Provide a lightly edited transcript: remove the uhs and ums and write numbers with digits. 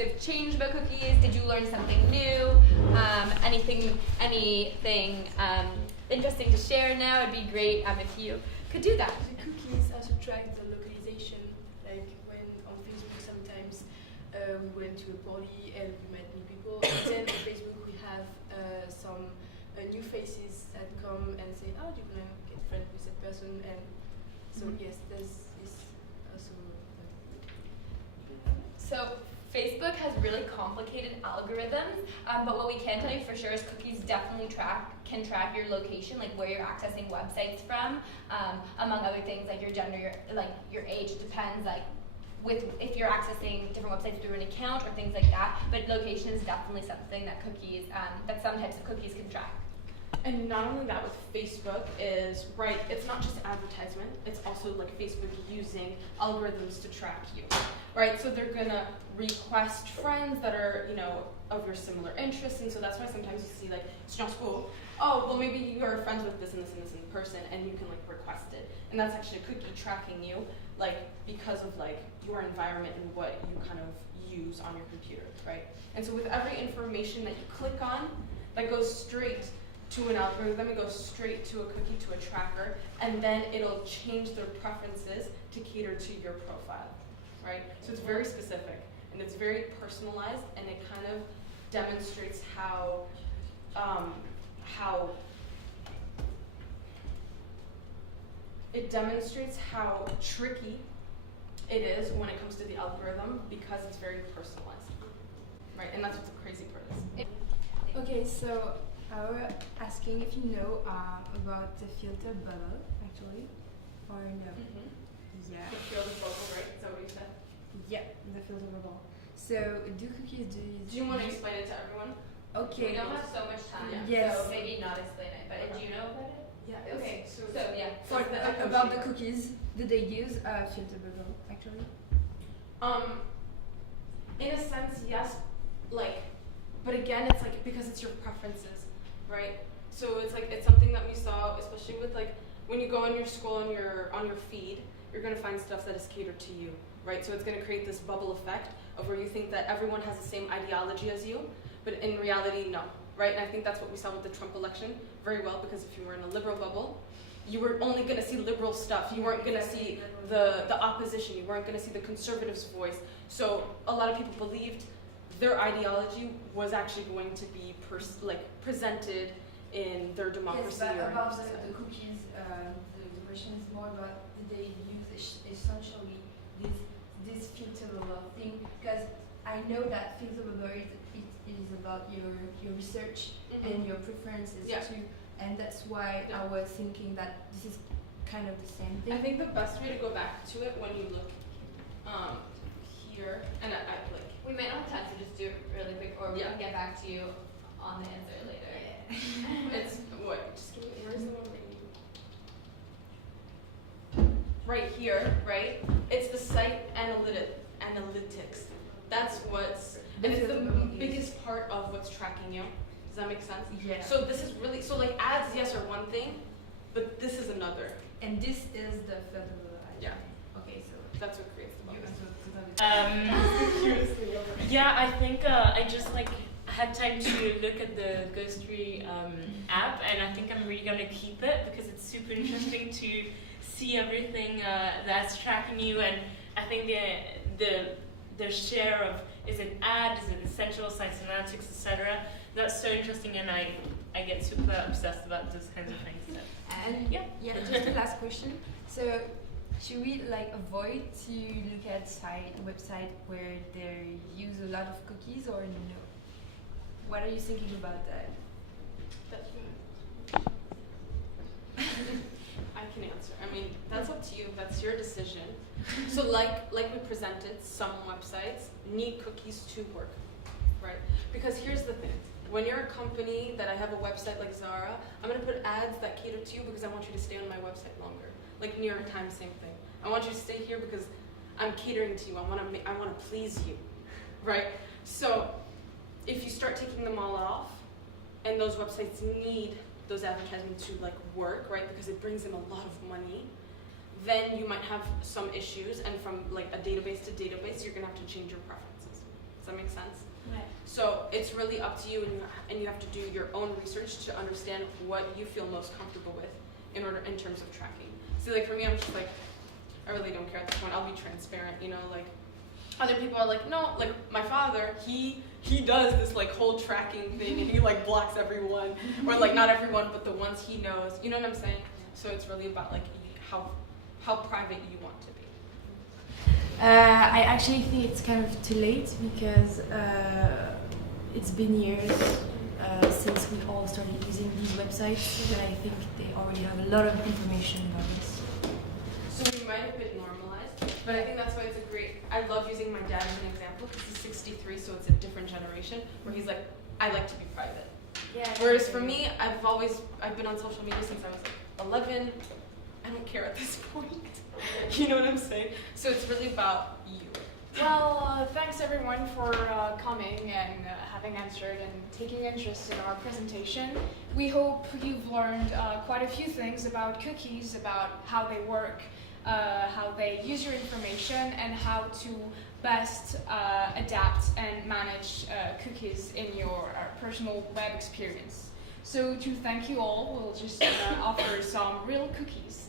perspective changed about cookies? Did you learn something new? Anything interesting to share now? It'd be great if you could do that. The cookies also track the localization. Like when on Facebook sometimes we went to a party and we met new people. And then on Facebook we have some new faces that come and say, oh, do you want to get friends with that person? And so yes, this is also So Facebook has really complicated algorithms, but what we can tell you for sure is cookies definitely can track your location, like where you're accessing websites from, among other things like your gender, your age. It depends, if you're accessing different websites through an account or things like that. But location is definitely something that that some types of cookies can track. And not only that, with Facebook is, right, it's not just advertisement, it's also like Facebook using algorithms to track you, right? So they're gonna request friends that are, of your similar interests, and so that's why sometimes you see Sciences Po, oh, well maybe you are friends with this and this and this person, and you can request it. And that's actually a cookie tracking you, because of your environment and what you kind of use on your computer, right? And so with every information that you click on, that goes straight to an algorithm, it goes straight to a cookie, to a tracker, and then it'll change their preferences to cater to your profile, right? So it's very specific, and it's very personalized, and it kind of demonstrates how tricky it is when it comes to the algorithm, because it's very personalized, right? And that's what the crazy part is. Okay, so I was asking if you know about the filter bubble, actually, or no? Mm-hmm. Yeah. The filter bubble, right? Is that what you said? Yeah, the filter bubble. So, do cookies Do you want to explain it to everyone? Okay. We don't have so much time, Yes. so maybe not explain it. But do you know about it? Yeah. Okay. So yeah. For about the cookies, do they use a filter bubble, actually? In a sense, yes. But again, it's because it's your preferences, right? So it's something that we saw, especially with when you go on your scroll on your feed, you're gonna find stuff that is catered to you, right? So it's gonna create this bubble effect of where you think that everyone has the same ideology as you, but in reality, no, right? And I think that's what we saw with the Trump election very well, because if you were in a liberal bubble, you were only gonna see liberal stuff. You weren't gonna see the opposition. You weren't gonna see the conservatives' voice. So a lot of people believed their ideology was actually going to be presented in their democracy. Yes, but or about the cookies, the question is more about did they use essentially this filter bubble thing? Because I know that filter bubble is about your research and your preferences too, and that's why I was thinking that this is kind of the same thing. I think the best way to go back to it when you look here, and We might not have time to just do it really quick, or we can get back to you on the answer later. it's what? Just give me, where's the one that you? Right here, right? It's the site analytics. That's what's, and it's the biggest part of what's tracking you. Does that make sense? Yeah. So this is really, ads, yes, are one thing, but this is another. And this is the filter bubble. Yeah. Okay, so That's what creates the bubble. Yeah, I think I just had time to look at the Ghostery app, and I think I'm really gonna keep it because it's super interesting to see everything that's tracking you. And I think the share of, is it ad, is it essential, science analytics, etc. That's so interesting, and I get super obsessed about those kinds of things. So. And just the last question. So should we avoid to look at website where they use a lot of cookies, or no? What are you thinking about that? I can answer. I mean, that's up to you. That's your decision. So like we presented, some websites need cookies to work, right? Because here's the thing. When you're a company that I have a website like Zara, I'm going to put ads that cater to you because I want you to stay on my website longer. Like New York Times, same thing. I want you to stay here because I'm catering to you. I want to please you, right? So if you start taking them all off, and those websites need those advertisements to work, right? Because it brings in a lot of money. Then you might have some issues, and from a database to database, you're gonna have to change your preferences. Does that make sense? Ouais. So it's really up to you, and you have to do your own research to understand what you feel most comfortable with in terms of tracking. So like for me, I'm just like, I really don't care at this point. I'll be transparent, you know, like other people are like, no, like my father, he does this like whole tracking thing, and he like blocks everyone, or like not everyone, but the ones he knows. You know what I'm saying? So it's really about like how private you want to be. I actually think it's kind of too late because it's been years since we all started using these websites, and I think they already have a lot of information about us. So we might have been normalized, but I think that's why it's a great. I love using my dad as an example because he's 63, so it's a different generation where he's like, I like to be private. Yeah. Whereas for me, I've been on social media since I was like 11. I don't care at this point. You know what I'm saying? So it's really about you. Well, thanks everyone for coming and having answered and taking interest in our presentation. We hope you've learned quite a few things about cookies, about how they work, how they use your information, and how to best adapt and manage cookies in your personal web experience. So to thank you all, we'll just offer some real cookies.